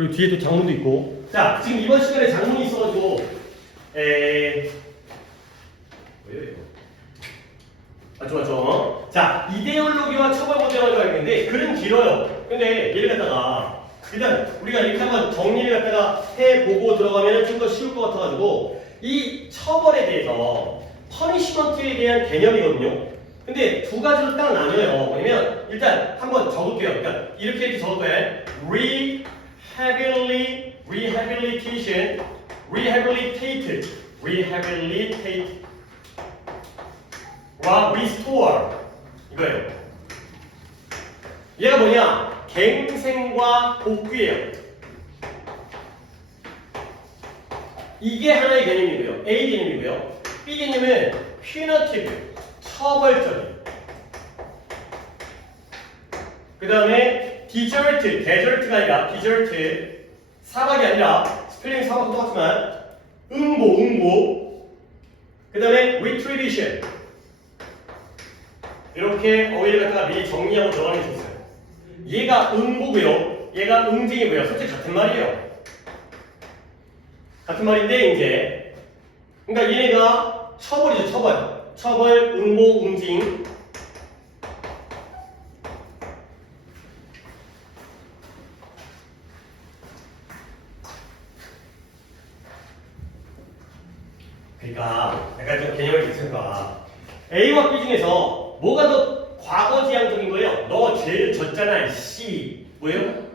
그리고 뒤에 또 장문도 있고. 자, 지금 이번 시간에 장문이 있어가지고 뭐예요 이거? 맞죠. 자, 이데올로기와 처벌 문제가 있는데 글은 길어요. 근데 얘를 갖다가 일단 우리가 이렇게 한번 정리를 갖다가 해보고 들어가면 좀 더 쉬울 것 같아가지고 이 처벌에 대해서 퍼니시먼트에 대한 개념이거든요. 근데 두 가지로 딱 나뉘어요. 뭐냐면 일단 한번 적을게요. 그러니까 이렇게 적을 거예요. rehabilitation, 와 restore 이거예요. 얘가 뭐냐? 갱생과 복귀예요. 이게 하나의 개념이고요. A 개념이고요. B 개념은 punitive, 처벌적인. 그 다음에 desert가 아니라 desert, 사막이 아니라 스펠링 사막도 똑같지만 응고. 그 다음에 retribution. 이렇게 어휘를 갖다가 미리 정리하고 들어가는 게 좋았어요. 얘가 응고고요. 얘가 응징이고요. 솔직히 같은 말이에요. 같은 말인데 이제 그러니까 얘네가 처벌이죠. 처벌, 응고, 응징. 그러니까 약간 좀 개념을 비슷해봐. A와 B 중에서 뭐가 더 과거지향적인 거예요? 너 죄를 졌잖아, 씨. 뭐예요?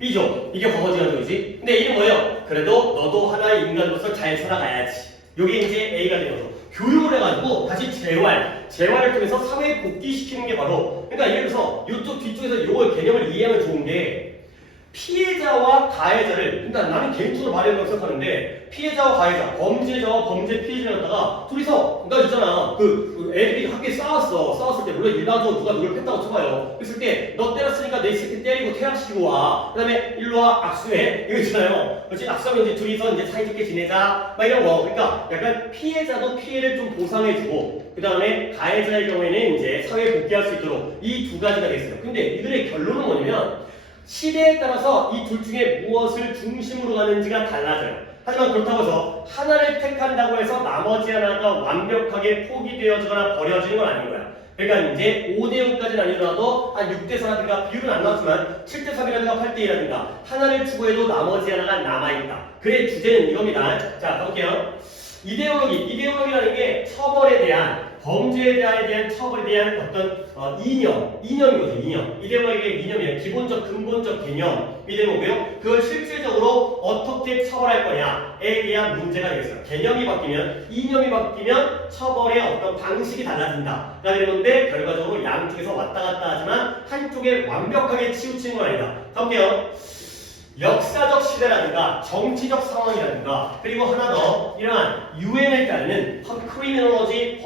B죠. 이게 과거지향적이지. 근데 A는 뭐예요? 그래도 너도 하나의 인간으로서 잘 살아가야지. 이게 이제 A가 되는 거죠. 교육을 해가지고 다시 재활을 통해서 사회에 복귀시키는 게 바로 그러니까 예를 들어서 이쪽 뒤쪽에서 이걸 개념을 이해하면 좋은 게 피해자와 가해자를 일단 나는 개인적으로 말하는 걸 생각하는데 피해자와 가해자, 범죄자와 범죄 피해자를 갖다가 둘이서 그러니까 있잖아 그 애들이 학교에 싸웠을 때 물론 일반적으로 누가 누굴 팼다고 쳐봐요. 그랬을 때 너 때렸으니까 내 새끼 때리고 퇴학시키고 와. 그 다음에 일로 와 악수해 이거 있잖아요. 그렇지 악수하면 이제 둘이서 이제 사이좋게 지내자 막 이런 거. 그러니까 약간 피해자도 피해를 좀 보상해주고 그 다음에 가해자의 경우에는 이제 사회에 복귀할 수 있도록 이 두 가지가 되겠어요. 근데 이들의 결론은 뭐냐면 시대에 따라서 이 둘 중에 무엇을 중심으로 가는지가 달라져요. 하지만 그렇다고 해서 하나를 택한다고 해서 나머지 하나가 완벽하게 포기되어지거나 버려지는 건 아닌 거야. 그러니까 이제 5대5까지는 아니더라도 한 6대4라든가 비율은 안 나왔지만 7대3이라든가 8대2라든가 하나를 추구해도 나머지 하나가 남아있다. 그의 주제는 이겁니다. 자, 가볼게요. 이데올로기라는 게 처벌에 대한 범죄에 대한 처벌에 대한 어떤 이념이거든요. 이념. 이데올로기의 이념이에요. 기본적 근본적 개념이 되는 거고요. 그걸 실질적으로 어떻게 처벌할 거냐에 대한 문제가 되겠어요. 개념이 바뀌면 이념이 바뀌면 처벌의 어떤 방식이 달라진다. 라는 건데 결과적으로 양쪽에서 왔다 갔다 하지만 한쪽에 완벽하게 치우치는 건 아니다. 가볼게요. 역사적 시대라든가 정치적 상황이라든가 그리고 하나 더 이러한 유행을 따르는 크리미놀로지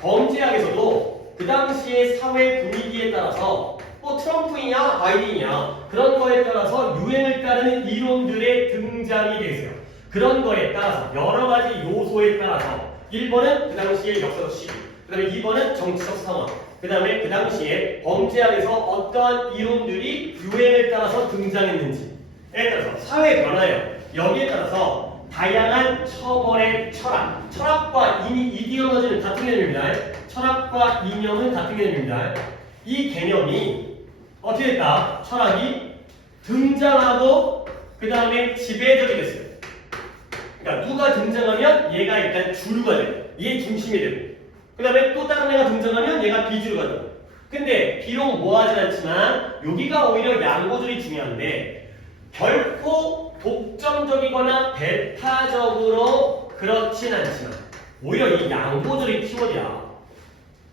범죄학에서도 그 당시의 사회 분위기에 따라서 뭐 트럼프이냐 바이든이냐 그런 거에 따라서 유행을 따르는 이론들의 등장이 되겠어요. 그런 거에 따라서 여러 가지 요소에 따라서 1번은 그 당시의 역사적 시기 그 다음에 2번은 정치적 상황 그 다음에 그 당시에 범죄학에서 어떠한 이론들이 유행을 따라서 등장했는지에 따라서 사회 변화예요. 여기에 따라서 다양한 처벌의 철학과 이디올로지는 같은 개념입니다. 철학과 이념은 같은 개념입니다. 이 개념이 어떻게 됐다? 철학이 등장하고 그 다음에 지배적이 됐어요. 그러니까 누가 등장하면 얘가 일단 주류가 돼요. 얘 중심이 되고 그 다음에 또 다른 애가 등장하면 얘가 비주류가 되고 근데 비록 모아진 않지만 여기가 오히려 양보절이 중요한데 결코 독점적이거나 배타적으로 그렇진 않지만 오히려 이 양보절이 키워드야.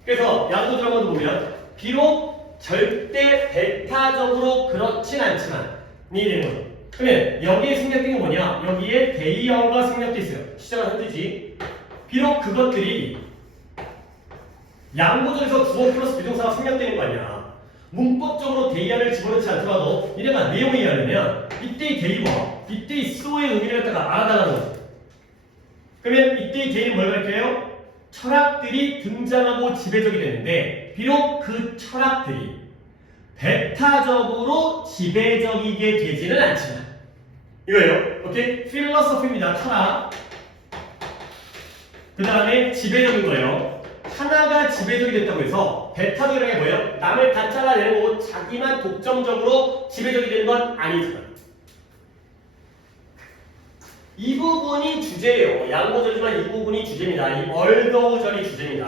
그래서 양보절 한번 보면 비록 절대 배타적으로 그렇진 않지만 이 되는 거죠. 그러면 여기에 생략된 게 뭐냐? 여기에 대의어가 생략돼 있어요. 시작은 현재지. 비록 그것들이 양보절에서 주어 플러스 비동사가 생략되는 거 아니야. 문법적으로 대의어를 집어넣지 않더라도 얘네가 내용을 이해하려면 이때의 대의와 이때의 수어의 의미를 갖다가 알아달라는 거죠. 그러면 이때의 대의는 뭘 가르쳐요? 철학들이 등장하고 지배적이 되는데 비록 그 철학들이 배타적으로 지배적이게 되지는 않지만 이거예요. 오케이? 필로소피입니다. 철학. 그 다음에 지배적인 거예요. 하나가 지배적이 됐다고 해서 배타적이라는 게 뭐예요? 남을 다 잘라내는 거고 자기만 독점적으로 지배적이 되는 건 아니지만 이 부분이 주제예요. 양보절이지만 이 부분이 주제입니다. 이 얼더우절이 주제입니다.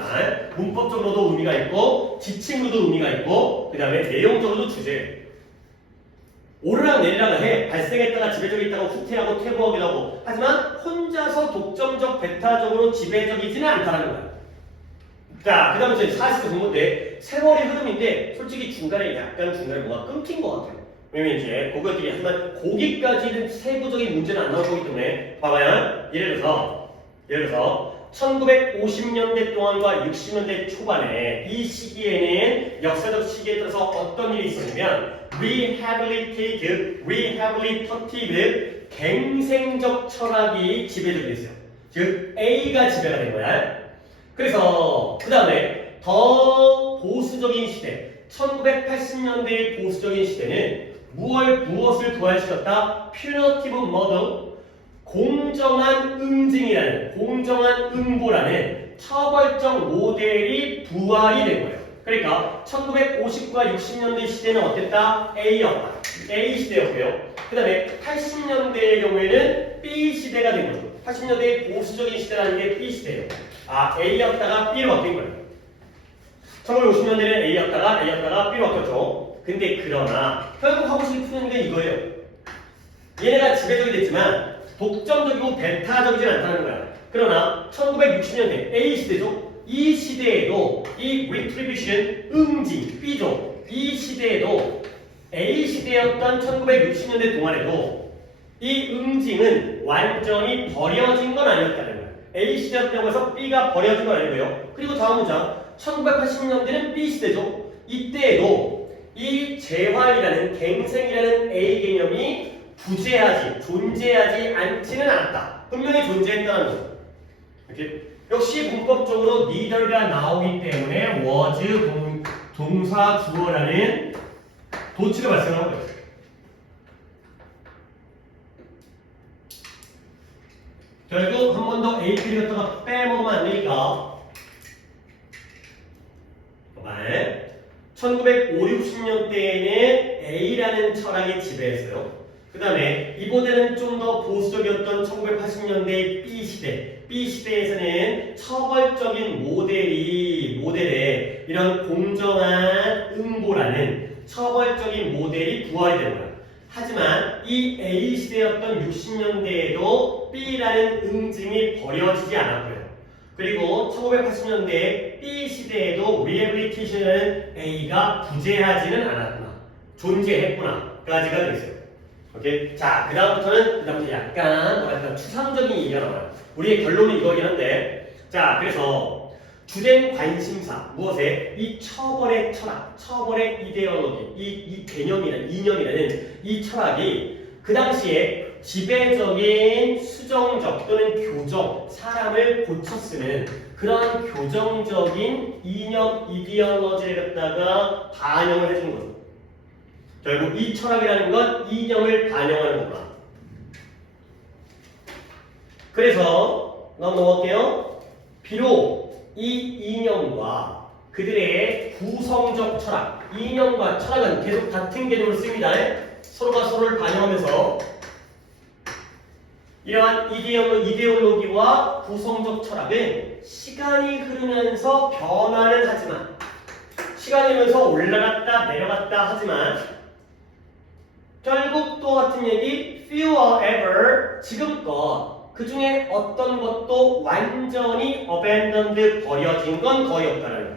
문법적으로도 의미가 있고 지침으로도 의미가 있고 그 다음에 내용적으로도 주제예요. 오르락 내리락 해 발생했다가 지배적이 있다고 후퇴하고 퇴보하기도 하고 하지만 혼자서 독점적 배타적으로 지배적이지는 않다는 거예요. 자, 그 다음에 저희 40대 공부인데 세월의 흐름인데 솔직히 중간에 뭐가 끊긴 것 같아요. 왜냐면 이제 그것들이 하지만 거기까지는 세부적인 문제는 안 나올 거기 때문에 봐봐요. 예를 들어서 1950년대 동안과 60년대 초반에 이 시기에는 역사적 시기에 따라서 어떤 일이 있었냐면 rehabilitative 갱생적 철학이 지배적이 됐어요. 즉 A가 지배가 된 거야. 그래서 그 다음에 더 보수적인 시대 1980년대의 보수적인 시대는 무엇을 부활시켰다? punitive model 공정한 응보라는 처벌적 모델이 부활이 된 거예요. 그러니까 1950과 60년대 시대는 어땠다? A였다. A 시대였고요. 그 다음에 80년대의 경우에는 B 시대가 된 거죠. 80년대의 보수적인 시대라는 게 B 시대예요. A였다가 B로 바뀐 거예요. 1950년대는 A였다가 B로 바뀌었죠. 근데 그러나 결국 하고 싶은 게 이거예요. 얘네가 지배적이 됐지만 독점적이고 배타적이진 않다는 거야. 그러나 1960년대 A 시대죠. 이 시대에도 이 retribution 응징 B죠. 이 시대에도 A 시대였던 1960년대 동안에도 이 응징은 완전히 버려진 건 아니었다는 거야. A 시대였다고 해서 B가 버려진 건 아니고요. 그리고 다음 문장 1980년대는 B 시대죠. 이때에도 이 재활이라는 갱생이라는 A 개념이 존재하지 않지는 않았다. 분명히 존재했다는 거죠. 이렇게 역시 문법적으로 neither가 나오기 때문에 was 동사 주어라는 도치가 발생하는 거예요. 결국 한 번 더 AP를 갖다가 빼먹으면 안 되니까 1950, 60년대에는 A라는 철학이 지배했어요. 그 다음에 이보다는 좀 더 보수적이었던 1980년대 B 시대에서는 처벌적인 모델에 이런 공정한 응보라는 처벌적인 모델이 부활이 된 거예요. 하지만 이 A 시대였던 60년대에도 B라는 응징이 버려지지 않았고요. 그리고 1980년대 B 시대에도 rehabilitation이라는 A가 부재하지는 않았구나. 존재했구나까지가 되겠어요. 오케이? 자, 그다음부터 약간 추상적인 얘기가 나와요. 우리의 결론은 이거긴 한데, 자, 그래서 주된 관심사 무엇에? 이 처벌의 철학, 처벌의 이데올로기, 이 이념이라는 이 철학이 그 당시에 지배적인 수정적 또는 교정, 사람을 고쳐쓰는 그런 교정적인 이념, 이데올로지를 갖다가 반영을 해준 거죠. 결국 이 철학이라는 건 이념을 반영하는 거구나. 그래서 넘어갈게요. 비록 이 이념과 그들의 구성적 철학, 이념과 철학은 계속 같은 개념을 씁니다. 서로가 서로를 반영하면서 이러한 이데올로기와 구성적 철학은 시간이 흐르면서 변화는 하지만 시간이 흐르면서 올라갔다 내려갔다 하지만 결국 또 같은 얘기 fewer ever 지금껏 그 중에 어떤 것도 완전히 abandoned 버려진 건 거의 없다는 거예요.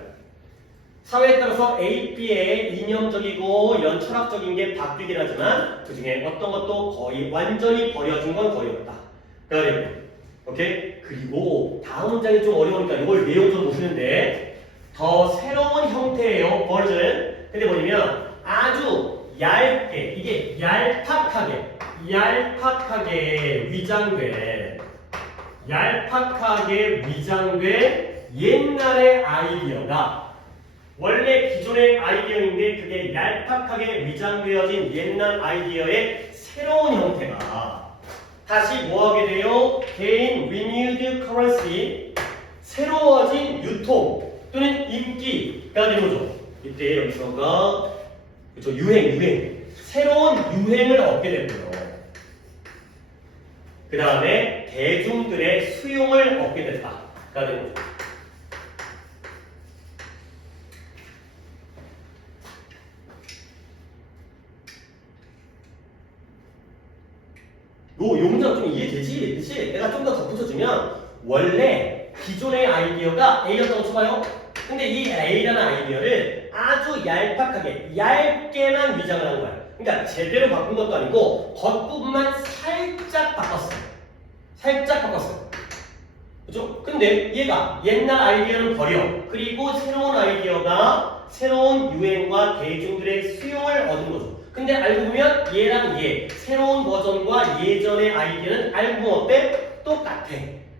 사회에 따라서 A, B의 이념적이고 이런 철학적인 게 바뀌긴 하지만 그 중에 어떤 것도 거의 완전히 버려진 건 거의 없다. 그러니까 오케이? 그리고 다음 문장이 좀 어려우니까 이걸 내용 좀 보시는데 더 새로운 형태예요. 버전. 근데 뭐냐면 아주 얇게 이게 얄팍하게 위장된 옛날의 아이디어가 원래 기존의 아이디어인데 그게 얄팍하게 위장되어진 옛날 아이디어의 새로운 형태가 다시 뭐하게 돼요? gain renewed currency, 새로워진 유통 또는 인기가 되는 거죠. 이때 여기서가 그렇죠, 유행 새로운 유행을 얻게 되고요. 그 다음에 대중들의 수용을 얻게 됐다가 되는 거죠. 요 문장 좀 이해되지? 그치? 내가 좀 더 덧붙여주면 원래 기존의 아이디어가 A였다고 쳐봐요. 근데 이 A라는 아이디어를 아주 얄팍하게 얇게만 위장을 한 거야. 그러니까 제대로 바꾼 것도 아니고 겉부분만 살짝 바꿨어요. 살짝 바꿨어요. 그죠? 근데 얘가 옛날 아이디어는 버려. 그리고 새로운 아이디어가 새로운 유행과 대중들의 수용을 얻은 거죠. 근데 알고 보면 얘랑 얘 새로운 버전과 예전의 아이디어는 알고 보면 어때? 똑같아.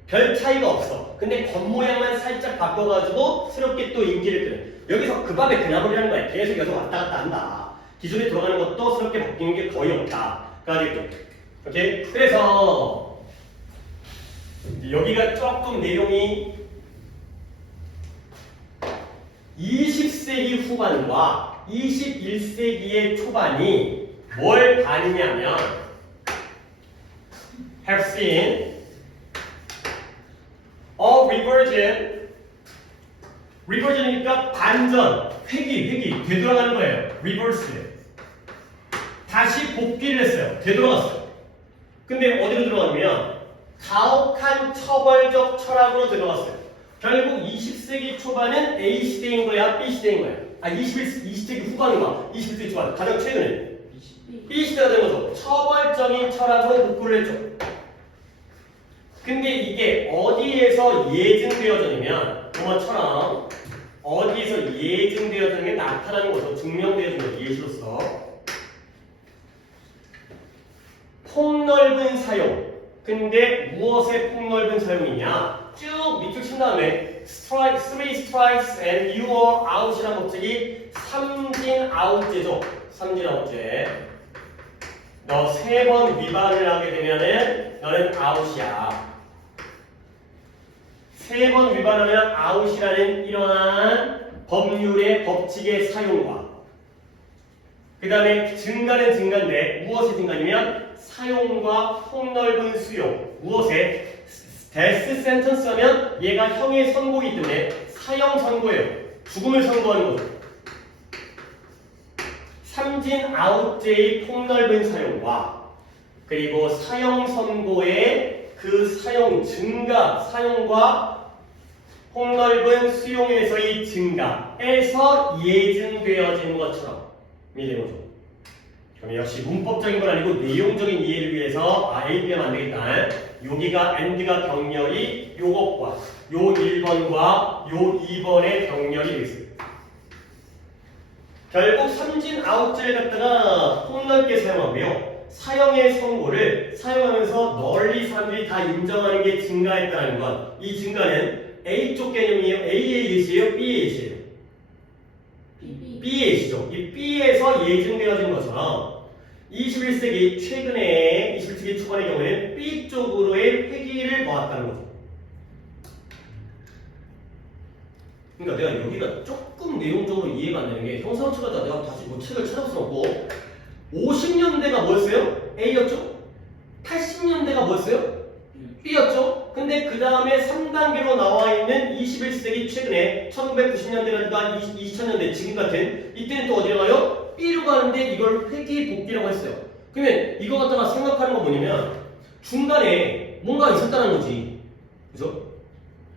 별 차이가 없어. 근데 겉모양만 살짝 바꿔가지고 새롭게 또 인기를 끄는. 여기서 그 밥에 그나물이라는 거야. 계속 여기서 왔다 갔다 한다. 기존에 들어가는 것도 새롭게 바뀌는 게 거의 없다. 그러니까 오케이? 그래서 여기가 조금 내용이 20세기 후반과 21세기의 초반이 뭘 다니냐면 have seen a reversion이니까 반전, 회귀, 되돌아가는 거예요. reverse. 다시 복귀를 했어요. 되돌아갔어요. 근데 어디로 들어가냐면 가혹한 처벌적 철학으로 들어갔어요. 결국 20세기 초반은 A 시대인 거야, B 시대인 거야. 20세기 후반인가? 21세기 초반. 가장 최근에 B 시대가 된 거죠. 처벌적인 철학으로 복구를 했죠. 근데 이게 어디에서 예증되어졌냐면 이것처럼 어디에서 예증되어지는 게 나타나는 거죠. 증명되어지는 거죠. 예시로서 폭넓은 사용. 근데 무엇의 폭넓은 사용이냐? 쭉 밑줄 친 다음에 three strikes and you are out이라는 법칙이 삼진 아웃제죠. 삼진 아웃제. 너 3번 위반을 하게 되면은 너는 아웃이야. 3번 위반하면 아웃이라는 이러한 법률의 법칙의 사용과 그 다음에 증가는 증가인데 무엇의 증가냐면 사용과 폭넓은 수용. 무엇에? 데스 센턴스 하면 얘가 형의 선고이기 때문에 사형 선고예요. 죽음을 선고하는 거죠. 삼진 아웃제의 폭넓은 사용과 그리고 사형 선고의 그 사용 증가, 사용과 폭넓은 수용에서의 증가에서 예증되어진 것처럼 되는 거죠. 그럼 역시 문법적인 건 아니고 내용적인 이해를 위해서 AB하면 안 되겠다. 여기가 AND가 병렬이 요것과 요 1번과 요 2번의 병렬이 되겠습니다. 결국 삼진 아웃제를 갖다가 폭넓게 사용하고요. 사형의 선고를 사용하면서 널리 사람들이 다 인정하는 게 증가했다는 것. 이 증가는 A쪽 개념이에요. A의 예시예요? B의 예시예요? B의 예시죠. 이 B에서 예증되어진 것처럼 21세기 최근에 21세기 초반의 경우에는 B 쪽으로의 회귀를 보았다는 거죠. 그러니까 내가 여기가 조금 내용적으로 이해가 안 되는 게 형상치가 내가 다시 뭐 책을 찾아볼 수 없고 50년대가 뭐였어요? A였죠? 80년대가 뭐였어요? B였죠? 근데 그 다음에 3단계로 나와 있는 21세기 최근에 1990년대라든가 2000년대 지금 같은 이때는 또 어디로 가요? B로 가는데 이걸 회귀 복귀라고 했어요. 그러면 이거 갖다가 생각하는 거 뭐냐면 중간에 뭔가 있었다는 거지. 그죠?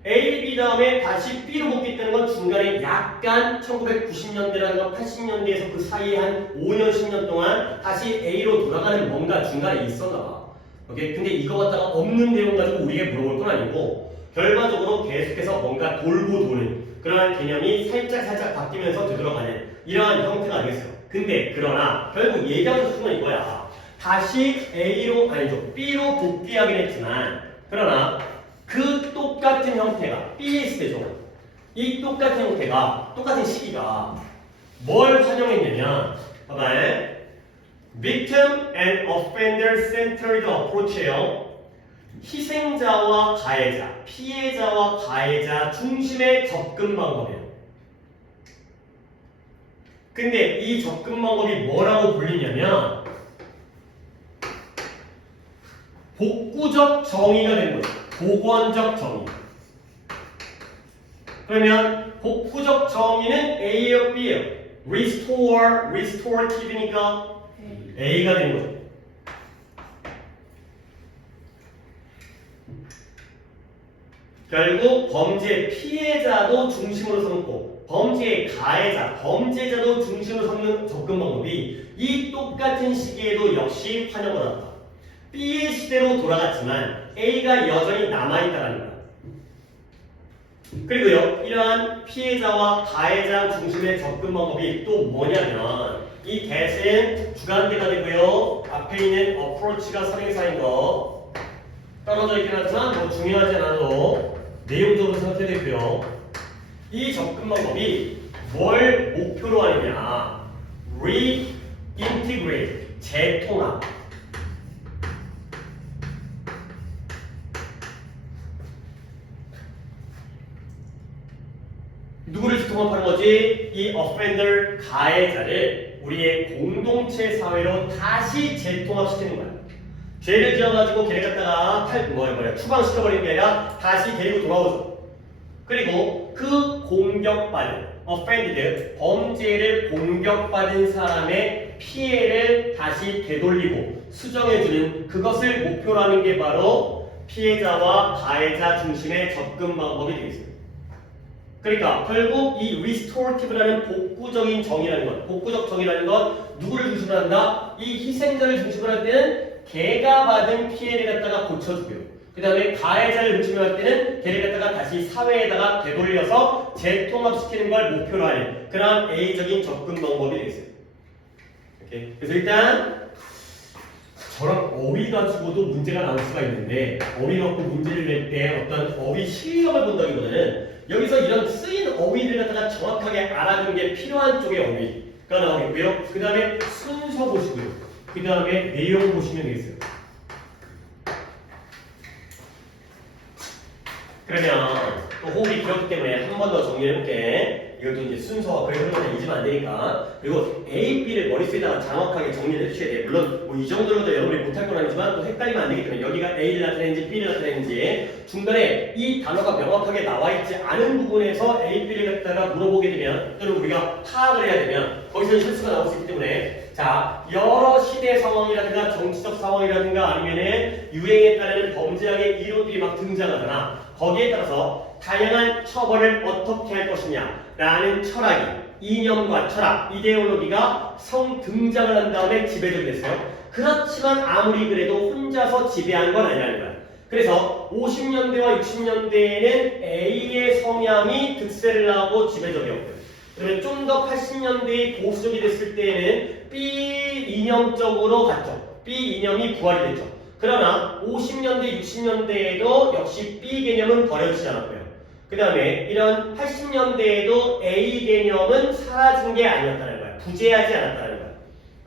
A, B 다음에 다시 B로 복귀했다는 건 중간에 약간 1990년대라든가 80년대에서 그 사이에 한 5년, 10년 동안 다시 A로 돌아가는 뭔가 중간에 있었나 봐. 오케이? 근데 이거 갖다가 없는 내용 가지고 우리에게 물어볼 건 아니고 결과적으로 계속해서 뭔가 돌고 도는 그러한 개념이 살짝 바뀌면서 되돌아가는 이러한 형태가 아니겠어요. 근데 그러나 결국 얘기하고 싶은 건 이거야. 다시 A로 아니죠. B로 복귀하긴 했지만 그러나 그 똑같은 형태가 B에 있을 때죠. 이 똑같은 형태가, 똑같은 시기가 뭘 환영했냐면, 봐봐요. Victim and Offender Centered Approach예요. 희생자와 가해자, 피해자와 가해자 중심의 접근 방법이에요. 근데 이 접근 방법이 뭐라고 불리냐면 복구적 정의가 되는 거예요. 복원적 정의. 그러면 복구적 정의는 A예요, B예요? Restorative니까 A가 되는 거죠. 결국 범죄 피해자도 중심으로 삼고 범죄의 가해자, 범죄자도 중심으로 삼는 접근 방법이 이 똑같은 시기에도 역시 환영을 받았다. B의 시대로 돌아갔지만 A가 여전히 남아있다는 거야. 그리고요, 이러한 피해자와 가해자 중심의 접근 방법이 또 뭐냐면 이 that은 주관대가 되고요, 앞에 있는 approach가 선행사인 거 떨어져 있긴 하지만 뭐 중요하지 않아도 내용적으로 생각해야 되고요. 이 접근 방법이 뭘 목표로 하느냐, reintegrate, 재통합. 누구를 재통합하는 거지? 이 offender, 가해자를 우리의 공동체 사회로 다시 재통합시키는 거야. 죄를 지어가지고 걔를 갖다가 추방시켜버리는 게 아니라 다시 데리고 돌아오죠. 그리고 그 공격받은, offended, 범죄를 공격받은 사람의 피해를 다시 되돌리고 수정해주는 그것을 목표로 하는 게 바로 피해자와 가해자 중심의 접근 방법이 되겠습니다. 그러니까 결국 이 restorative라는 복구적인 정의라는 것, 복구적 정의라는 것 누구를 중심으로 한다? 이 희생자를 중심으로 할 때는 걔가 받은 피해를 갖다가 고쳐주고요. 그 다음에 가해자를 중심으로 할 때는 걔를 갖다가 다시 사회에다가 되돌려서 재통합시키는 걸 목표로 하는 그런 A적인 접근 방법이 되겠어요. 오케이. 그래서 일단 저런 어휘 가지고도 문제가 나올 수가 있는데 어휘 갖고 문제를 낼 때 어떤 어휘 실력을 본다기보다는 여기서 이런 쓰인 어휘를 갖다가 정확하게 알아두는 게 필요한 쪽의 어휘가 나오겠고요. 그 다음에 순서 보시고요. 그 다음에 내용 보시면 되겠어요. 그러면 또 호흡이 길었기 때문에 한 번 더 정리해볼게. 이것도 이제 순서, 그래 그러면 잊으면 안 되니까. 그리고 A, B를 머릿속에다가 정확하게 정리를 해주셔야 돼요. 물론 뭐 이 정도로도 여러분이 못할 건 아니지만 또 헷갈리면 안 되기 때문에 여기가 A를 나타내는지 B를 나타내는지 중간에 이 단어가 명확하게 나와있지 않은 부분에서 A, B를 갖다가 물어보게 되면 또는 우리가 파악을 해야 되면 거기서 실수가 나올 수 있기 때문에 자, 여러 시대 상황이라든가 정치적 상황이라든가 아니면은 유행에 따르는 범죄학의 이론들이 막 등장하잖아. 거기에 따라서 다양한 처벌을 어떻게 할 것이냐 라는 철학이, 이념과 철학, 이데올로기가 성등장을 한 다음에 지배적이 됐어요. 그렇지만 아무리 그래도 혼자서 지배한 건 아니라는 거야. 그래서 50년대와 60년대에는 A의 성향이 득세를 하고 지배적이었고요. 그러면 좀 더 80년대에 보수적이 됐을 때에는 B 이념적으로 갔죠. B 이념이 부활이 됐죠. 그러나 50년대, 60년대에도 역시 B 개념은 버려지지 않았고요. 그 다음에 이런 80년대에도 A 개념은 사라진 게 아니었다는 거야. 부재하지 않았다는 거야.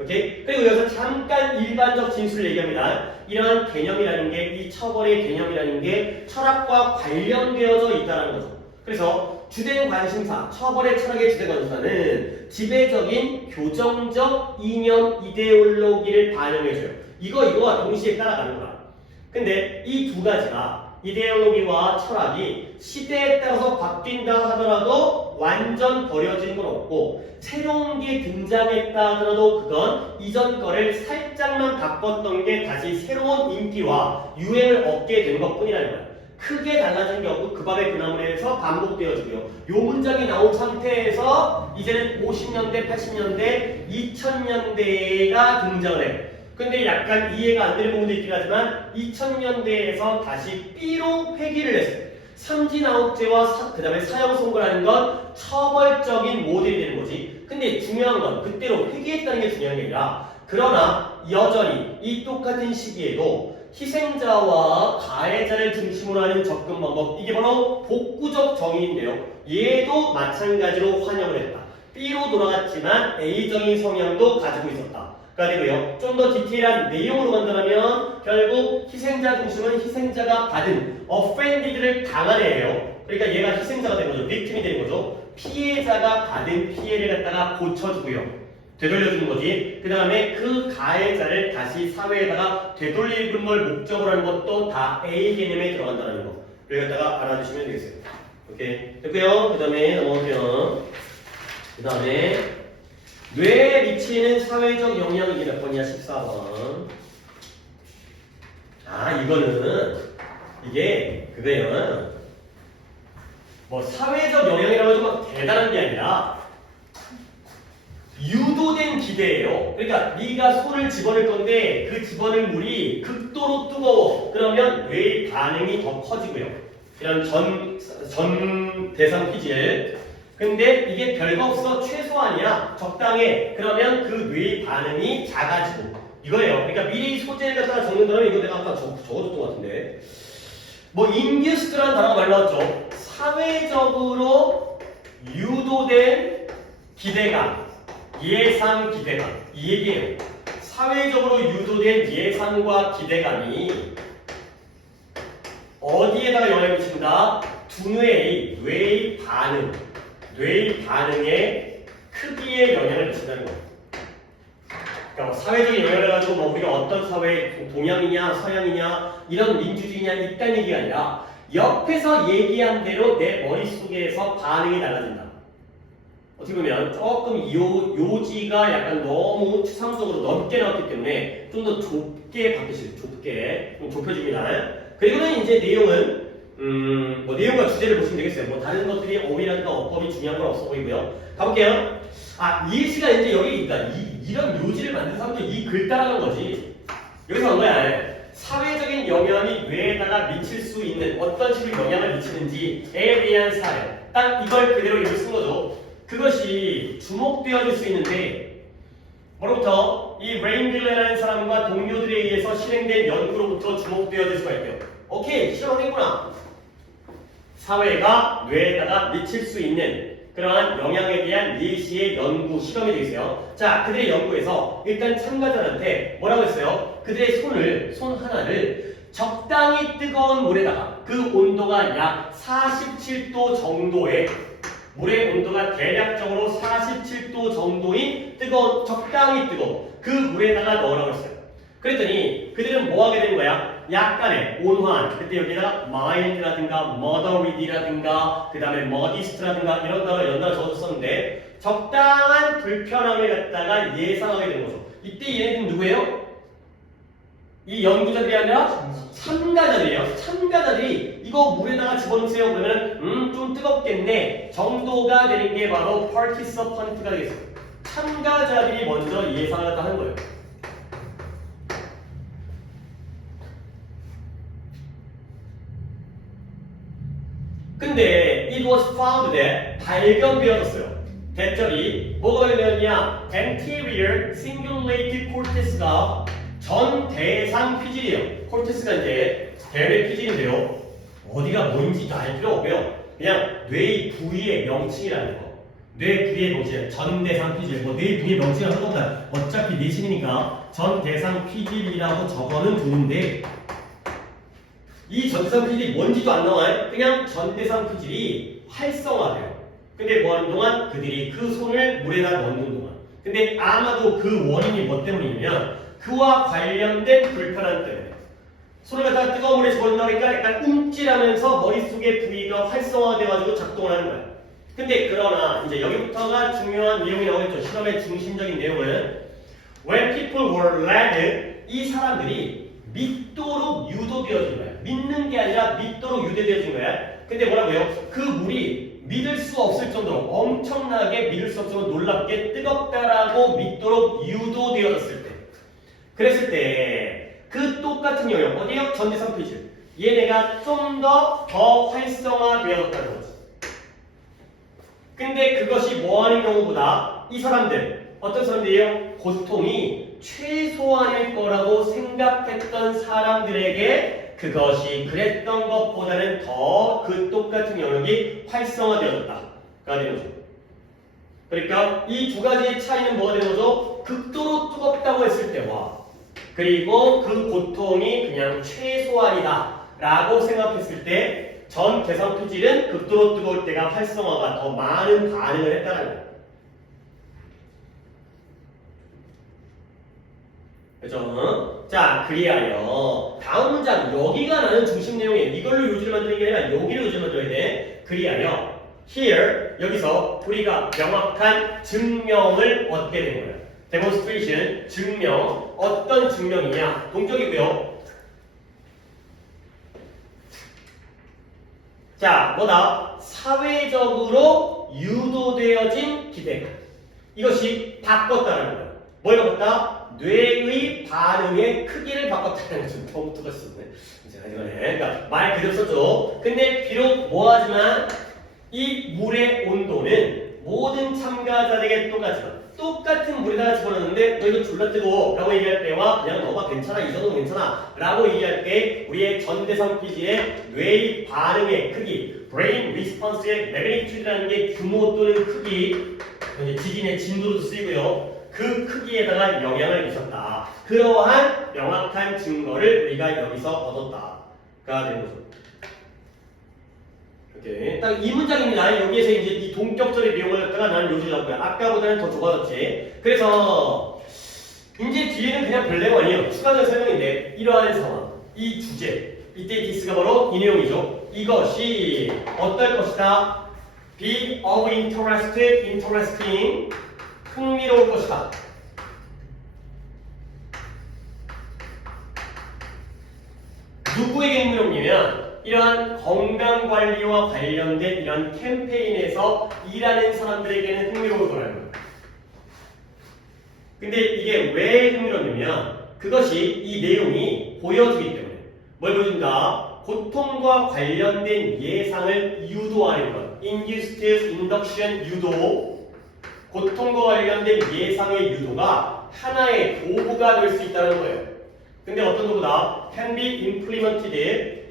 오케이? 그리고 여기서 잠깐 일반적 진술을 얘기합니다. 이런 개념이라는 게, 이 처벌의 개념이라는 게 철학과 관련되어져 있다는 거죠. 그래서 주된 관심사, 처벌의 철학의 주된 관심사는 지배적인 교정적 이념 이데올로기를 반영해줘요. 이거와 동시에 따라가는 거야. 근데 이 두 가지가 이데올로기와 철학이 시대에 따라서 바뀐다 하더라도 완전 버려진 건 없고 새로운 게 등장했다 하더라도 그건 이전 거를 살짝만 바꿨던 게 다시 새로운 인기와 유행을 얻게 된 것뿐이라는 거야. 크게 달라진 게 없고 그 밥의 그 나물에서 반복되어지고요. 요 문장이 나온 상태에서 이제는 50년대, 80년대, 2000년대가 등장을 해요. 근데 약간 이해가 안 되는 부분도 있긴 하지만 2000년대에서 다시 B로 회귀를 했어요. 삼진아웃죄와 그 다음에 사형선고라는 건 처벌적인 모델이 되는 거지. 근데 중요한 건 그때로 회귀했다는 게 중요한 게 아니라 그러나 여전히 이 똑같은 시기에도 희생자와 가해자를 중심으로 하는 접근 방법, 이게 바로 복구적 정의인데요. 얘도 마찬가지로 환영을 했다. B로 돌아갔지만 A적인 성향도 가지고 있었다. 가 되고요. 좀 더 디테일한 내용으로 간다면 결국 희생자 중심은 희생자가 받은 offended를 당한 애예요. 그러니까 얘가 희생자가 된 거죠. victim이 되는 거죠. 피해자가 받은 피해를 갖다가 고쳐주고요. 되돌려주는 거지. 그 다음에 그 가해자를 다시 사회에다가 되돌리는 걸 목적으로 하는 것도 다 A 개념에 들어간다는 거. 여기 갖다가 알아두시면 되겠어요. 오케이. 됐고요. 그 다음에 넘어오면 그 다음에 뇌에 미치는 사회적 영향이 이게 몇 번이야? 14번. 아, 이거는 이게 그거예요. 뭐 사회적 영향이라고 해도 막 대단한 게 아니라 유도된 기대예요. 그러니까 네가 손을 집어넣을 건데 그 집어넣은 물이 극도로 뜨거워. 그러면 뇌의 반응이 더 커지고요. 이런 전 대상 피질. 근데 이게 별거 없어. 최소한이야. 적당해. 그러면 그 뇌의 반응이 작아지고. 이거예요. 그러니까 미리 소재를 갖다가 적는다면 이거 내가 아까 적어줬던 것 같은데. 뭐 induced라는 단어가 많이 나왔죠. 사회적으로 유도된 기대감. 예상 기대감. 이 얘기예요. 사회적으로 유도된 예상과 기대감이 어디에다가 영향을 미친다? 두뇌의 뇌의 반응의 크기에 영향을 미친다는 거예요. 그러니까 사회적인 영향을 가지고 뭐 우리가 어떤 사회, 동양이냐 서양이냐 이런 민주주의냐 이딴 얘기가 아니라 옆에서 얘기한 대로 내 머릿속에서 반응이 달라진다. 어떻게 보면 조금 요지가 약간 너무 추상적으로 넓게 나왔기 때문에 좀 더 좁게 바뀌시죠. 좁게 좀 좁혀집니다. 그리고는 이제 내용은 뭐 내용과 주제를 보시면 되겠어요. 뭐 다른 것들이 어휘라든가 어법이 중요한 건 없어 보이고요. 가볼게요. 아, 이해시가 이제 여기 있다. 이런 요지를 만든 사람들이 이 글 따라간 거지. 여기서 온 거야. 사회적인 영향이 뇌에다가 미칠 수 있는 어떤 식으로 영향을 미치는지에 대한 사례. 딱 이걸 그대로 이렇게 쓴 거죠. 그것이 주목되어질 수 있는데 뭐로부터 이 레인빌레라는 사람과 동료들에 의해서 실행된 연구로부터 주목되어질 수가 있대요. 오케이, 실험했구나. 사회가 뇌에다가 미칠 수 있는 그러한 영향에 대한 예시의 연구 실험이 되어 있어요. 자, 그들의 연구에서 일단 참가자한테 뭐라고 했어요? 그들의 손 하나를 적당히 뜨거운 물에다가 그 온도가 약 47도 정도의 물의 온도가 대략적으로 47도 정도인 적당히 뜨거운 그 물에다가 넣으라고 했어요. 그랬더니 그들은 뭐 하게 된 거야? 약간의 온화한, 그때 여기다가 mild라든가 moderately라든가 그 다음에 modest라든가 이런 단어 연달아 적어줬었는데 적당한 불편함을 갖다가 예상하게 되는 거죠. 이때 얘네들은 누구예요? 이 연구자들이 아니라 참가자들이에요. 참가자들이 이거 물에다가 집어넣으세요. 그러면 좀 뜨겁겠네 정도가 되는 게 바로 participant가 되겠어요. 참가자들이 먼저 예상을 하는 거예요. 근데 it was found that 발견되었어요. 대절이 뭐가 발견되었냐? anterior cingulated cortex가 전 대상 피질이에요. 콜테스가 이제 대뇌 피질인데요. 어디가 뭔지 다 알 필요 없고요. 그냥 뇌의 부위의 명칭이라는 거. 뇌 부위의 명칭, 전 대상 피질. 뭐 뇌 부위의 명칭을 하는 것보다 어차피 내신이니까 전 대상 피질이라고 적어는 두는데 이 전대상 피질이 뭔지도 안 나와요. 그냥 전대상 피질이 활성화돼요. 근데 뭐 하는 동안? 그들이 그 손을 물에다 넣는 동안. 근데 아마도 그 원인이 뭐 때문이냐면 그와 관련된 불편함 때문에 손을 갖다가 뜨거운 물에 집어넣으니까 약간 움찔하면서 머릿속의 부위가 활성화돼가지고 작동을 하는 거야. 근데 그러나 이제 여기부터가 중요한 내용이 나오겠죠. 실험의 중심적인 내용은 when people were led, 이 사람들이 믿도록 유도되어진 거야. 믿는 게 아니라 믿도록 유도되어진 거야. 근데 뭐라고요? 그 물이 믿을 수 없을 정도로 엄청나게 믿을 수 없을 정도로 놀랍게 뜨겁다라고 믿도록 유도되어졌을 때, 그랬을 때 그 똑같은 영역 어디요? 전대상 피질 얘네가 좀 더 활성화되어졌다는 거지. 근데 그것이 뭐하는 경우보다 이 사람들 어떤 사람들이에요? 고통이 최소한일 거라고 생각했던 사람들에게 그것이 그랬던 것보다는 더 그 똑같은 영역이 활성화되었다가 되는 거죠. 그러니까 이 두 가지의 차이는 뭐가 되는 거죠? 극도로 뜨겁다고 했을 때와 그리고 그 고통이 그냥 최소한이다 라고 생각했을 때 전 대상 토질은 극도로 뜨거울 때가 활성화가 더 많은 반응을 했다는 거예요. 그죠? 자, 그리하여 다음 문장 여기가 나는 중심 내용이에요. 이걸로 요지를 만드는 게 아니라 여기를 요지를 만들어야 돼. 그리하여 here 여기서 우리가 명확한 증명을 얻게 된 거예요. demonstration 증명 어떤 증명이냐? 동적이고요. 자, 뭐다? 사회적으로 유도되어진 기대. 이것이 바꿨다는 거예요. 뭘 바꿨다? 뇌의 반응의 크기를 바꿨다는 거죠. 너무 똑같았네. 그러니까 말 그대로 썼죠. 근데 비록 뭐하지만 이 물의 온도는 모든 참가자들에게 똑같은 물에다가 집어넣는데 너 이거 졸라 뜨거워 라고 얘기할 때와 그냥 너가 괜찮아 이 정도는 괜찮아 라고 얘기할 때 우리의 전대상 피지의 뇌의 반응의 크기 brain response의 magnitude라는 게 규모 또는 크기 지진의 진도로도 쓰이고요. 그 크기에다가 영향을 미쳤다. 그러한 명확한 증거를 우리가 여기서 얻었다가 되는 거죠. 오케이. 딱 이 문장입니다. 여기에서 이제 이 동격절의 내용을 갖다가 나는 요지를 잡고요. 아까보다는 더 좁아졌지. 그래서 이제 뒤에는 그냥 별 내용 아니에요. 추가적인 설명인데 이러한 상황, 이 주제, 이때 디스가 바로 이 내용이죠. 이것이 어떨 것이다? Be of interesting, 흥미로울 것이다. 누구에게 흥미롭냐면 이러한 건강관리와 관련된 이런 캠페인에서 일하는 사람들에게는 흥미로울 거라는 거예요. 근데 이게 왜 흥미롭냐면 그것이 이 내용이 보여주기 때문에 뭘 보여준다? 고통과 관련된 예상을 유도하는 것. Induced induction 유도. 고통과 관련된 예상의 유도가 하나의 도구가 될 수 있다는 거예요. 근데 어떤 도구다? Can be implemented.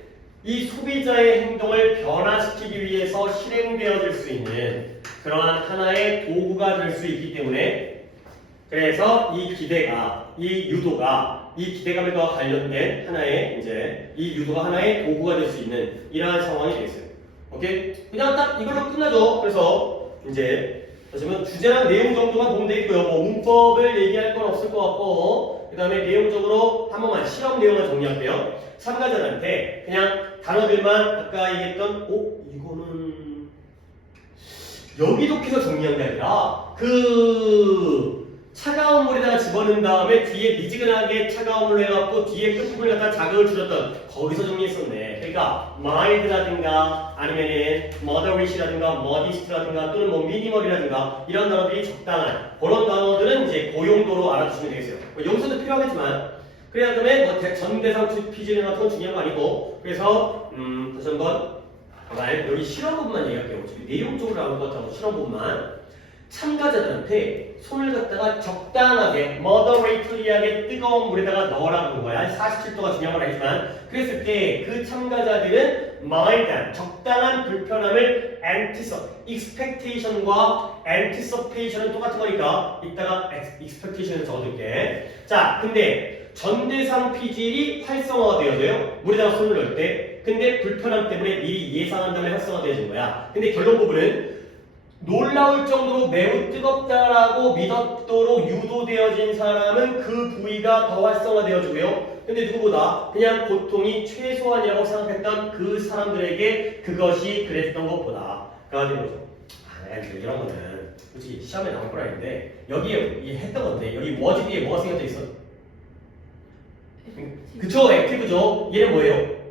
이 소비자의 행동을 변화시키기 위해서 실행되어질 수 있는 그러한 하나의 도구가 될 수 있기 때문에 그래서 이 기대가, 이 유도가, 이 기대감과 관련된 하나의 이 유도가 하나의 도구가 될 수 있는 이러한 상황이 되겠어요. 오케이? 그냥 딱 이걸로 끝나죠. 그래서 하시면 주제랑 내용 정도만 보면 되겠고요. 뭐 문법을 얘기할 건 없을 것 같고 그 다음에 내용적으로 한 번만 실험 내용을 정리할게요. 참가자들한테 그냥 단어들만 아까 얘기했던 이거는 여기도 해서 정리한 게 아니라 차가운 물에다가 집어넣은 다음에 뒤에 미지근하게 차가운 물로 해갖고 뒤에 끝부분을 갖다 자극을 줄였던 거기서 정리했었네. 그러니까 mild라든가 아니면은 moderat이라든가 modest라든가 또는 뭐 minimal이라든가 이런 단어들이 적당한 그런 단어들은 이제 고용도로 알아두시면 되겠어요. 여기서도 필요하겠지만 그래야 그러면 뭐 전대상 피지는 같은 건 중요한 거 아니고 그래서 다시 한번 여기 실험 부분만 얘기할게요. 어차피 내용적으로 나올 것 같아서 실험 부분만 참가자들한테 손을 갖다가 적당하게 moderately하게 뜨거운 물에다가 넣으라는 거야. 47도가 중요한 건 아니지만 그랬을 때 그 참가자들은 mild, 적당한 불편함을 expectation과 anticipation은 똑같은 거니까 이따가 expectation을 적어둘게. 자, 근데 전대상 피질이 활성화가 되어져요. 물에다가 손을 넣을 때. 근데 불편함 때문에 미리 예상한 다음에 활성화되어진 거야. 근데 결론 부분은 놀라울 정도로 매우 뜨겁다라고 믿었도록 유도되어진 사람은 그 부위가 더 활성화되어지고요. 근데 누구보다 그냥 고통이 최소한이라고 생각했던 그 사람들에게 그것이 그랬던 것보다 가 되는 거죠. 이런 거는 솔직히 시험에 나올 거라 했는데 여기에 했던 건데 여기 was 뒤에 뭐가 생겨져 있어? 그쵸, 액티브죠. 얘는 뭐예요?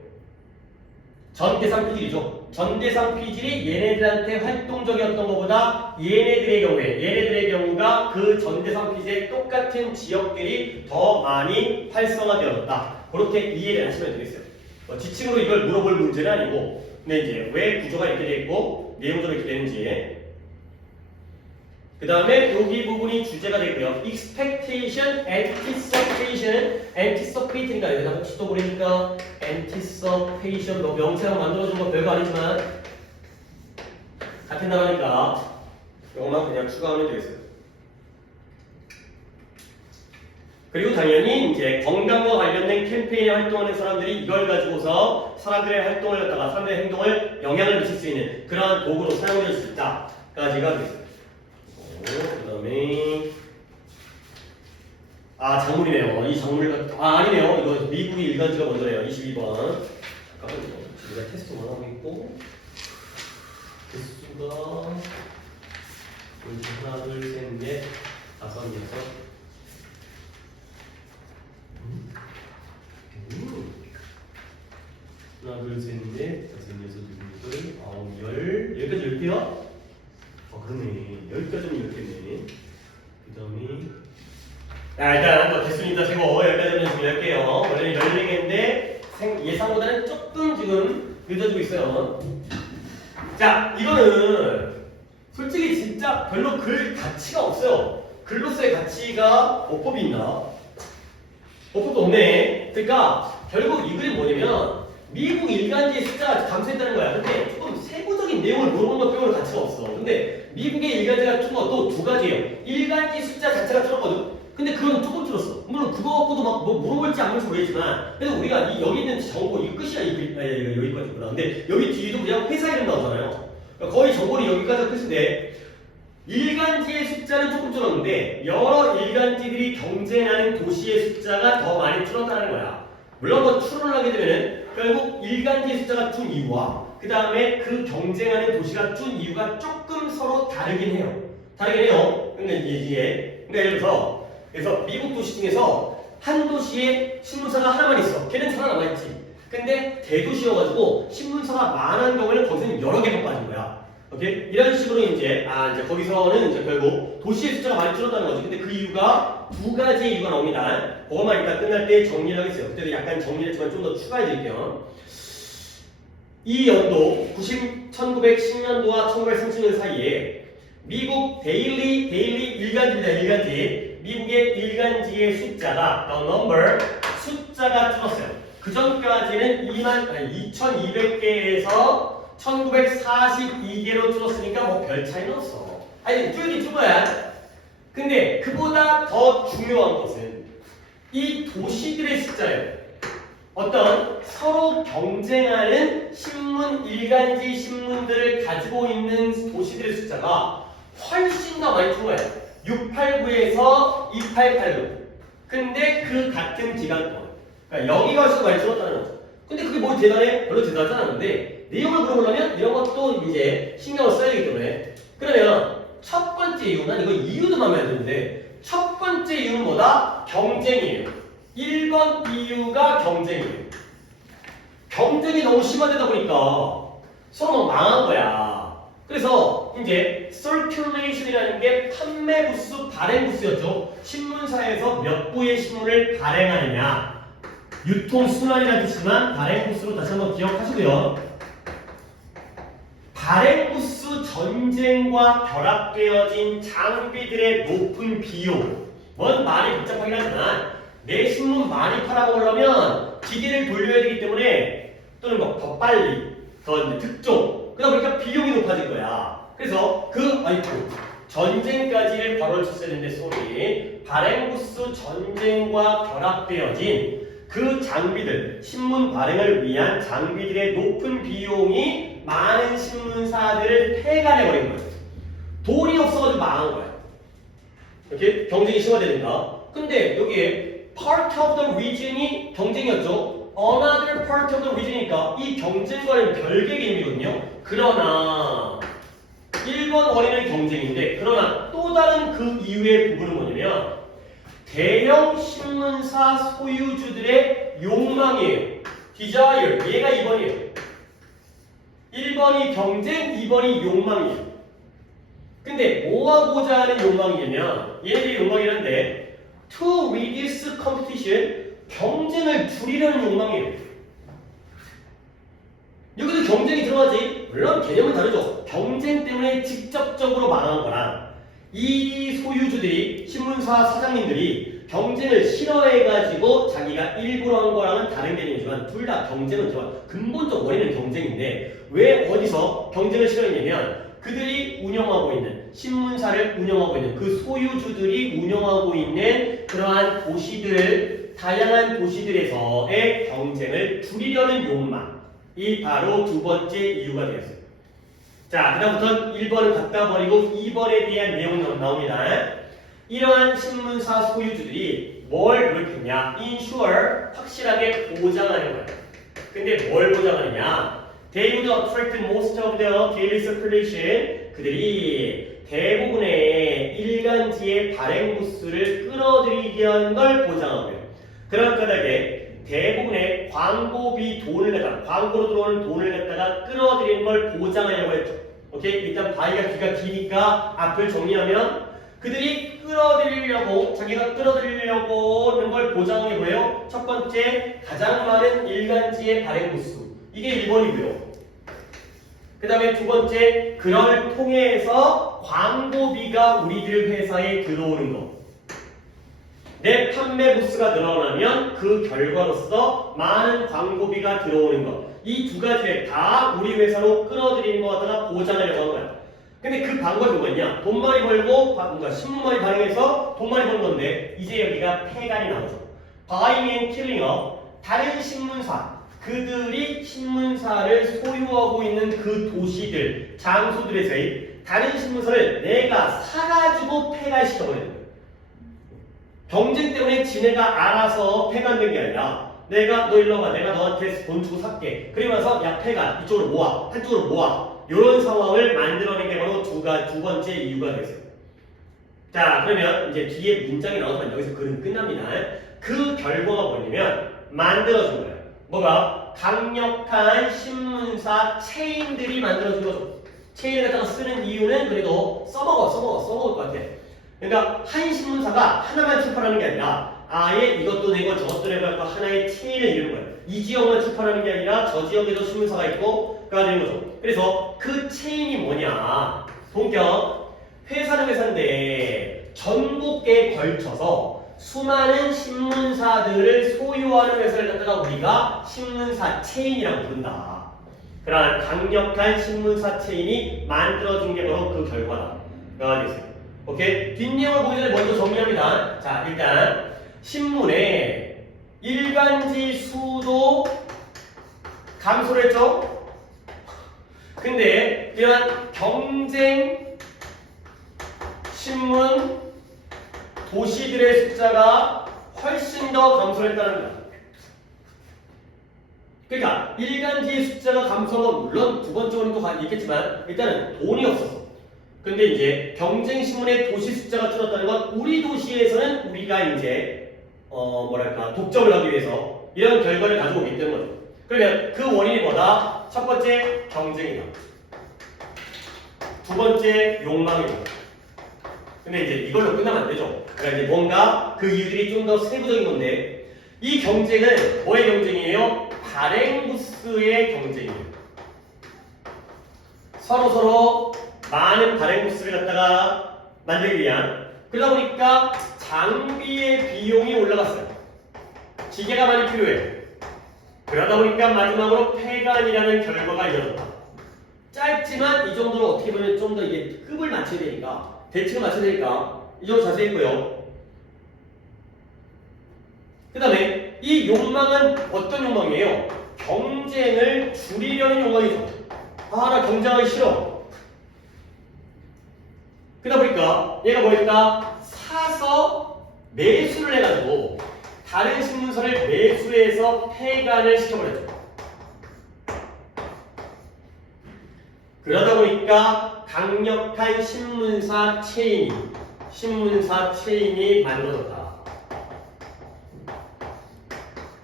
전대상 피질이죠. 전대상 피질이 얘네들한테 활동적이었던 것보다 얘네들의 경우가 그 전대상 피질의 똑같은 지역들이 더 많이 활성화되었다. 그렇게 이해를 하시면 되겠어요. 지침으로 이걸 물어볼 문제는 아니고 근데 왜 구조가 이렇게 되어 있고 내용적으로 이렇게 되는지 그 다음에 여기 부분이 주제가 되고요. expectation, anticipation, anticipate니까 여기다 혹시 또 모르니까 anticipation 뭐 명사로 만들어준 거 별거 아니지만 같은 단어니까 이것만 그냥 추가하면 되겠어요. 그리고 당연히 이제 건강과 관련된 캠페인에 활동하는 사람들이 이걸 가지고서 사람들의 활동을 갖다가 사람들의 행동을 영향을 미칠 수 있는 그러한 도구로 사용될 수 있다까지가 되겠습니다. 그 다음에 작물이네요. 이 작물 아니네요. 이거 미국의 일간지가 먼저네요. 22번. 잠깐만요. 우리가 테스트만 하고 있고 개수가 하나, 둘, 셋, 넷, 다섯, 여섯. 하나, 둘, 셋, 넷, 다섯, 여섯, 일곱, 여덟, 아홉, 열. 여기까지 10개야? 그러네. 여기까지는 10개네. 그 다음에 일단 뭐 개수는 이따 세고 여기까지는 지금 10개요. 원래는 14개인데 예상보다는 조금 지금 늦어지고 있어요. 자, 이거는 솔직히 진짜 별로 글 가치가 없어요. 글로서의 가치가 어법이 있나? 어법도 없네. 그러니까 결국 이 글이 뭐냐면 미국 일간지의 숫자가 감소했다는 거야. 근데 조금 세부적인 내용을 모르는 것 빼고는 가치가 없어. 근데 미국의 일간지가 준 거 또 두 가지예요. 일간지 숫자 자체가 줄었거든. 근데 그건 조금 줄었어. 물론 그거 갖고도 막 뭐 물어볼지 안 물어볼지 모르겠지만 그래서 우리가 여기 있는 정보 이 끝이야. 여기까지구나. 근데 여기 뒤에도 그냥 회사 이름 나오잖아요. 그러니까 거의 정보는 여기까지가 끝인데 일간지의 숫자는 조금 줄었는데 여러 일간지들이 경쟁하는 도시의 숫자가 더 많이 줄었다는 거야. 물론 뭐 추론을 하게 되면은 결국 일간지의 숫자가 준 이유와 그 다음에 그 경쟁하는 도시가 준 이유가 조금 서로 다르긴 해요. 근데 이게 그러니까 예를 들어서 그래서 미국 도시 중에서 한 도시에 신문사가 하나만 있어. 걔는 살아남아있지. 근데 대도시여가지고 신문사가 많은 경우에는 거기서는 여러 개가 빠진 거야. 오케이? 이런 식으로 이제 거기서는 이제 결국 도시의 숫자가 많이 줄었다는 거지. 근데 그 이유가 두 가지의 이유가 나옵니다. 그것만 일단 끝날 때 정리를 하겠어요. 그때도 약간 정리를 했지만 좀 더 추가해 드릴게요. 이 연도 1910년도와 1930년 사이에 미국 데일리 일간지입니다. 일간지. 미국의 일간지의 숫자가 숫자가 줄었어요. 그 전까지는 2200개에서 1942개로 줄었으니까 뭐 별 차이는 없어. 아니 줄긴 줄 거야. 근데 그보다 더 중요한 것은 이 도시들의 숫자예요. 어떤 서로 경쟁하는 신문, 일간지 신문들을 가지고 있는 도시들의 숫자가 훨씬 더 많이 준 거예요. 689에서 2886. 근데 그 같은 기간 동안. 그러니까 여기가 훨씬 더 많이 줄었다는 거죠. 근데 그게 뭐 대단해? 별로 대단하지 않은데 내용을 물어보려면 이런 것도 이제 신경을 써야 되기 때문에 그러면 첫 번째 이유, 난 이거 이유도 마음에 안 드는데 첫 번째 이유는 뭐다? 경쟁이에요. 1번 이유가 경쟁이에요. 경쟁이 너무 심화되다 보니까 서로 막 망한 거야. 그래서 이제 circulation이라는 게 판매 부수, 발행 부수였죠. 신문사에서 몇 부의 신문을 발행하느냐. 유통 순환이라는 뜻이지만 발행 부수로 다시 한번 기억하시고요. 발행 부수 전쟁과 결합되어진 장비들의 높은 비용. 뭔 말이 복잡하긴 하지만 내 신문 많이 팔아먹으려면 기계를 돌려야 되기 때문에 또는 뭐 더 빨리, 더 특종. 그러다 보니까 비용이 높아진 거야. 그래서 전쟁까지를 괄호를 쳤어야 되는데 소리. 발행 부수 전쟁과 결합되어진 그 장비들, 신문 발행을 위한 장비들의 높은 비용이 많은 신문사들을 폐간해버린 거예요. 돈이 없어가지고 망한 거야. 이렇게 경쟁이 심화되니까. 근데 여기에 part of the region이 경쟁이었죠. Another part of the region이니까 이 경쟁과는 별개의 개념이거든요. 그러나 1번 원인은 경쟁인데 그러나 또 다른 그 이유의 부분은 뭐냐면 대형 신문사 소유주들의 욕망이에요. desire. 얘가 2번이에요. 1번이 경쟁, 2번이 욕망이에요. 근데 뭐 하고자 하는 욕망이냐면 얘네들이 욕망이란데 to reduce competition. 경쟁을 줄이려는 욕망이에요. 여기도 경쟁이 들어가지. 물론 개념은 다르죠. 경쟁 때문에 직접적으로 망한 거랑 이 소유주들이 신문사 사장님들이 경쟁을 싫어해가지고 자기가 일부러 한 거랑은 다른 개념이지만 둘 다 경쟁은 좋아. 근본적 원인은 경쟁인데 왜 어디서 경쟁을 싫어했냐면 그들이 운영하고 있는 신문사를 운영하고 있는 그 소유주들이 운영하고 있는 그러한 도시들 다양한 도시들에서의 경쟁을 줄이려는 욕망이 바로 두 번째 이유가 되었어요. 자, 그다음부터 1번은 갖다 버리고 2번에 대한 내용이 나옵니다. 이러한 신문사 소유주들이 뭘 노력했냐? ensure, 확실하게 보장하는 거예요. 근데 뭘 보장하느냐? They would attract most of the daily circulation. 그들이 대부분의 일간지의 발행 부수를 끌어들이게 하는 걸 보장하고요. 그런 까닭에 대부분의 광고비 돈을 갖다가 광고로 들어오는 돈을 갖다가 끌어들이는 걸 보장하려고 했죠. 오케이? 일단 바위가 귀가 기니까 앞을 정리하면 그들이 끌어들이려고 자기가 끌어들이려고 하는 걸 보장해 뭐예요? 첫 번째 가장 많은 일간지의 발행 부수 이게 1번이고요. 그 다음에 두 번째 그걸 통해서 광고비가 우리들 회사에 들어오는 거. 내 판매 부수가 늘어나면 그 결과로서 많은 광고비가 들어오는 것. 이 두 가지를 다 우리 회사로 끌어들이는 거 갖다가 보장하려고 하는 거야. 근데 그 방법이 뭐냐? 돈 많이 벌고 뭔가 신문 많이 발행해서 돈 많이 버는 건데 이제 여기가 폐간이 나오죠. Buying and killing up. 다른 신문사 그들이 신문사를 소유하고 있는 그 도시들 장소들에서의 다른 신문사를 내가 사가지고 폐간시켜버리는 거야. 경쟁 때문에 지네가 알아서 폐간된 게 아니라 내가 너 일로 와봐 내가 너한테 돈 주고 살게 그리고 나서 야 폐간 이쪽으로 모아 한쪽으로 모아 이런 상황을 만들어내게 바로 두 번째 이유가 되겠어요. 자 그러면 이제 뒤에 문장이 나오면 여기서 글은 끝납니다. 그 결과가 뭐냐면 만들어준 거예요. 뭐가? 강력한 신문사 체인들이 만들어준 거죠. 체인을 갖다가 쓰는 이유는 그래도 써먹을 것 같아. 그러니까 한 신문사가 하나만 출판하는 게 아니라 아예 이것도 내고 저것도 내고 해서 하나의 체인을 이루는 거예요. 이 지역만 출판하는 게 아니라 저 지역에도 신문사가 있고 그가 되는 거죠. 그래서 그 체인이 뭐냐? 본격 회사는 회사인데 전국에 걸쳐서 수많은 신문사들을 소유하는 회사를 갖다가 우리가 신문사 체인이라고 부른다. 그러한 강력한 신문사 체인이 만들어진 게 바로 그 결과다. 가 되겠어요. 오케이? 뒷내용을 보기 전에 먼저 정리합니다. 자, 일단 신문의 일간지 수도 감소를 했죠? 근데 이러한 경쟁 신문 도시들의 숫자가 훨씬 더 감소를 했다는 거야. 그러니까 일간지의 숫자가 감소는 물론 두 번째 원인도 있겠지만 일단은 돈이 없어서 근데 이제 경쟁신문의 도시 숫자가 줄었다는 건 우리 도시에서는 우리가 이제 독점을 하기 위해서 이런 결과를 가지고 오기 때문인 거죠. 그러면 그 원인이 뭐다? 첫 번째 경쟁이다. 두 번째 욕망이다. 근데 이제 이걸로 끝나면 안 되죠. 그러니까 이제 뭔가 그 이유들이 좀 더 세부적인 건데 이 경쟁은 뭐의 경쟁이에요? 발행 부스의 경쟁이에요. 서로 많은 발행 부스를 갖다가 만들기 위한 그러다 보니까 장비의 비용이 올라갔어요. 기계가 많이 필요해요. 그러다 보니까 마지막으로 폐간이라는 결과가 이어졌다. 짧지만 이 정도로 어떻게 보면 좀 더 이게 급을 맞춰야 되니까 대칭을 맞춰야 되니까 이 정도 자세히 했고요. 그 다음에 이 욕망은 어떤 욕망이에요? 경쟁을 줄이려는 욕망이죠. 아, 나 경쟁하기 싫어. 그러다 보니까 얘가 뭐였다? 사서 매수를 해가지고 다른 신문사를 매수해서 폐간을 시켜버렸죠. 그러다 보니까 강력한 신문사 체인이 만들어졌다.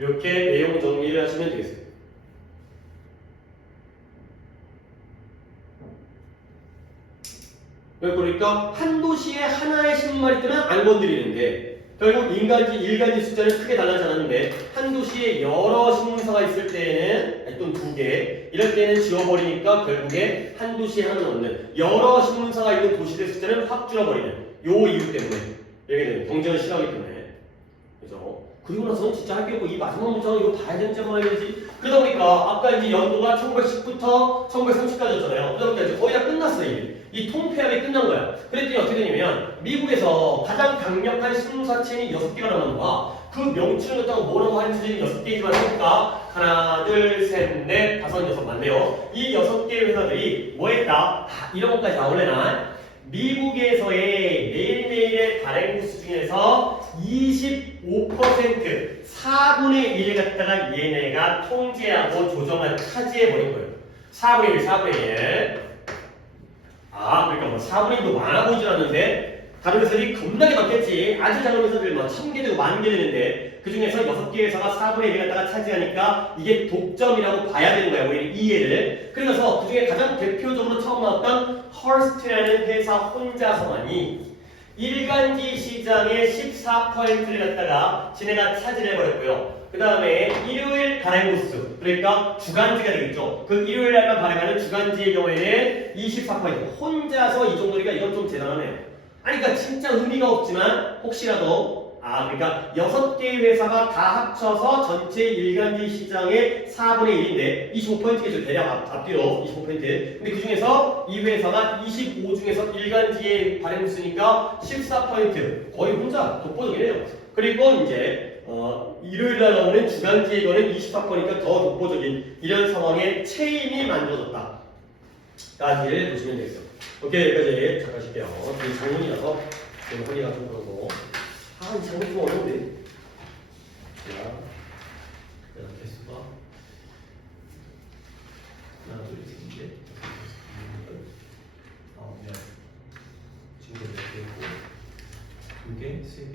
이렇게 내용 정리를 하시면 되겠습니다. 그러니까 한 도시에 하나의 신문만 있다면 안 건드리는데 결국 일간지 숫자는 크게 달라지지 않았는데 한 도시에 여러 신문사가 있을 때에는 또는 2개 이럴 때는 지워버리니까 결국에 한 도시에 하나 넣는 여러 신문사가 있는 도시의 숫자는 확 줄어버리는 요 이유 때문에 이렇게 되는 경쟁을 싫어하기 때문에 그죠? 그리고 나서는 진짜 할 게 없고 이 마지막 문장은 이거 봐야 되는지 한번 해야지. 그러다 보니까 아까 이제 연도가 1910부터 1930까지였잖아요. 그러다 보니까 이제 거의 다 끝났어 이게. 이 통폐합이 끝난 거야. 그랬더니 어떻게 되냐면 미국에서 가장 강력한 신문사 체인이 6개가 남았는 거야. 그 명칭을 갖다가 뭐라고 하는지 6개이지만 해볼까? 하나, 둘, 셋, 넷, 다섯, 여섯 맞네요. 이 6개의 회사들이 뭐 했다? 이런 것까지 나올래나? 미국에서의 매일매일의 발행 부수 중에서 25% 4분의 1을 갖다가 얘네가 통제하고 조정한 차지해버린 거예요. 4분의 1, 4분의 1. 그러니까 뭐 4분의 1도 많아 보이질 않는데 다른 회사들이 겁나게 많겠지. 아주 작은 회사들 뭐 1000개 되고 10,000개 되는데 그 중에서 6개 회사가 4분의 1을 갖다가 차지하니까 이게 독점이라고 봐야 되는 거야. 우리 이해를. 그래서 그 중에 가장 대표적으로 처음 나왔던 헐스트라는 회사 혼자서만이 일간지 시장의 14%를 갖다가 지네가 차지해버렸고요. 그 다음에 일요일 발행 부수, 그러니까 주간지가 되겠죠. 그 일요일 날만 발행하는 주간지의 경우에는 24%. 혼자서 이 정도니까 이건 좀 대단하네요. 아니, 그러니까 진짜 의미가 없지만 혹시라도 그러니까 6개의 회사가 다 합쳐서 전체 일간지 시장의 4분의 1인데 25%겠죠. 대략 앞뒤로 25%. 근데 그 중에서 이 회사가 25 중에서 일간지에 발행 부수니까 14%. 거의 혼자 독보적이네요. 그리고 이제 일요일 날 나오는 주간지의 경우는 24%니까 더 독보적인 이런 상황에 체인이 만들어졌다. 까지를 보시면 되겠어요. 오케이, 여기까지 잘 하실게요. 이 장문이라서 지금 허리가 좀 그러고. 이 장문 좀 어려운데. 자, 개수가 하나, 둘, 셋, 넷, 지금 몇 개 있고, 2개, 3개,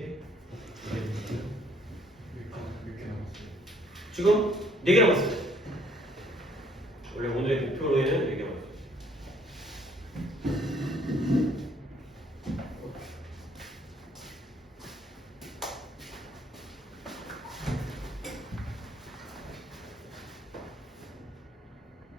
6개 남았어요. 지금 4개 남았어요. 원래 오늘의 목표로에는 4개 남았어요.